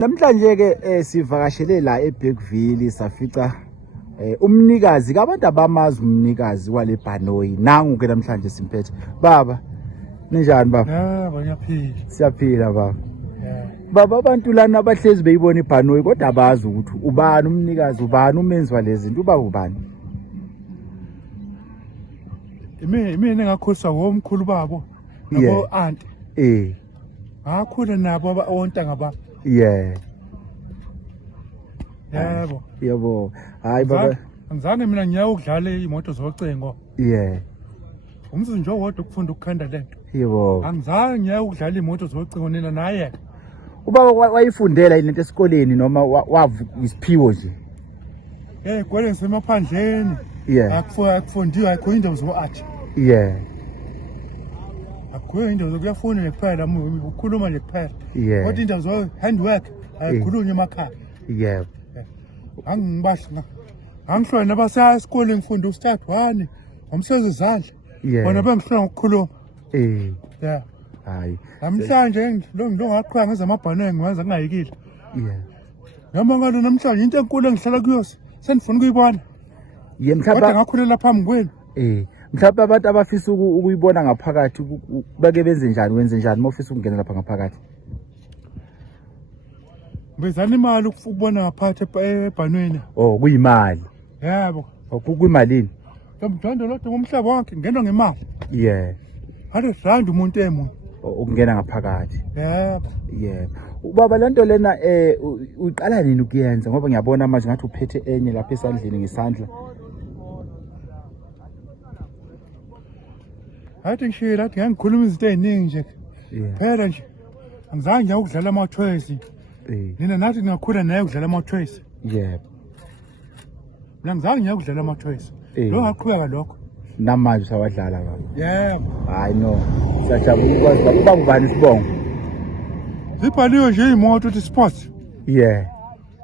Namhlanje ke sivakashele la eBergville safica umnikazi kabantu abamazi umnikazi wale bhanoyi nangu ke namhlanje simphethe. Baba ninjani baba? Yebo ngiyaphila. Siyaphila baba. Yeah. Baba abantu lana abahlezi beyibona ibhanoyi kodwa abazi ukuthi ubani umnikazi, ubani umenzi walezi zinto, uba ubani? Mina ngakhuliswa ngomkhulu babo nabo aunt. Ngakhula nabo ontanga baba. Yeah. Yebo. Yebo. Hayi baba. Angizange mina ngiyawudlala imoto zocingo. Yeah. Umzi nje wodwa ukufunda ukukhanda lento. Yebo. Angizange ngiyawudlala imoto zocingo nina naye. Ubaba wayifundela lento esikoleni noma wavu isiphiwo nje? Kwele ngisemaphandleni. Yeah. Akufundiwa akho indawo zo-art. Yeah. Akho indawo zokuyafunda nekuphela ukhuluma nje kuphela. Yeah. Kodwa indawo zo handwork ayikhulunywa emakhaya. Yeah. Angibashla. Angihlwa nabasaya esikoleni ngifunda u-start 1 ngomsebenzi izandla. Bona bengihlola ngokukhuluma. Yeah. Hayi. Namhlanje lo ngaqhwa ngezamabhano ngiwenza ngingayikile. Yeah. Noma ngalo namhlanje into enkulu engihlala kuyo senifuna ukuyibona. Ye mhlawumbe Kodwa ngakhulela phambi kwenu. Mhlawumbe abantu abafisa ukuyibona ngaphakathi bake benze njani, wenze njani mawufisa ukungena lapha ngaphakathi? Bezana imali ukubona ngaphakathi ebhanweni. Kuyimali. Yebo. Kuyimalini? Mthando lodwa ngomhlaba wonke ngena ngemali. Yeah. R100 umuntu emuntu. Ukungena ngaphakathi. Yebo. Yeah. Ubaba lento lena uqala nini ukuyenza ngoba ngiyabona manje ngathi uphethe enye lapha esandleni ngesandla. Hathi ngishila athi ngikhuluma izinto eziningi nje. Yeah. Phela nje angizange ngiyawudlala ama-choice. Nina nathi ngakhula naye ukudlala ama-choice. Yeah. Mina ngizange ngiyawudlala ama-choice. Lo ngaqhubeka lokho. Namanje usawadlala baba. Yebo. Hayi no. Siyajabula ukwazi baba uba ubani isibongo. Zibhaliwe nje imoto uthi sports. Yeah.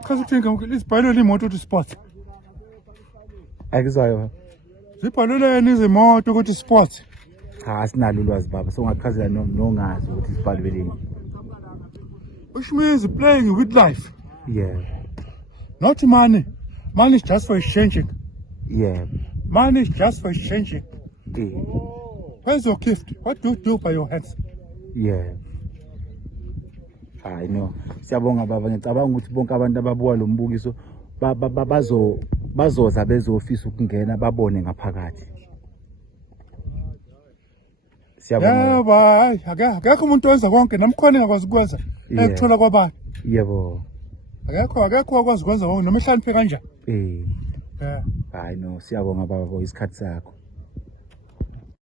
Chaza ukuthi izibhaliwe imoto uthi sports. Akuzwayo. Zibhaleleni izimoto ukuthi sports. Cha sinalo ulwazi baba, so ngachazela nongazi ukuthi sibhaleleni. Which means playing with life. Yeah. Not money. Money is just for exchanging. Yeah. Money is just for exchanging. Yeah. Where's your gift? What do you do by your hands? Yeah. Hayi no. Siyabonga baba, ngicabanga ukuthi bonke abantu ababuka lo mbukiso bazoza bezofisa ukungena babone ngaphakathi. Siyabonga. Yebo, hayi akekho umuntu owenza konke namkhona engakwazi ukwenza ekuthola kwabanye. Yebo. Akekho akwazi ukwenza konke noma ehlanipheke kanjani. Hayi no, siyabonga baba isikhathi sakho.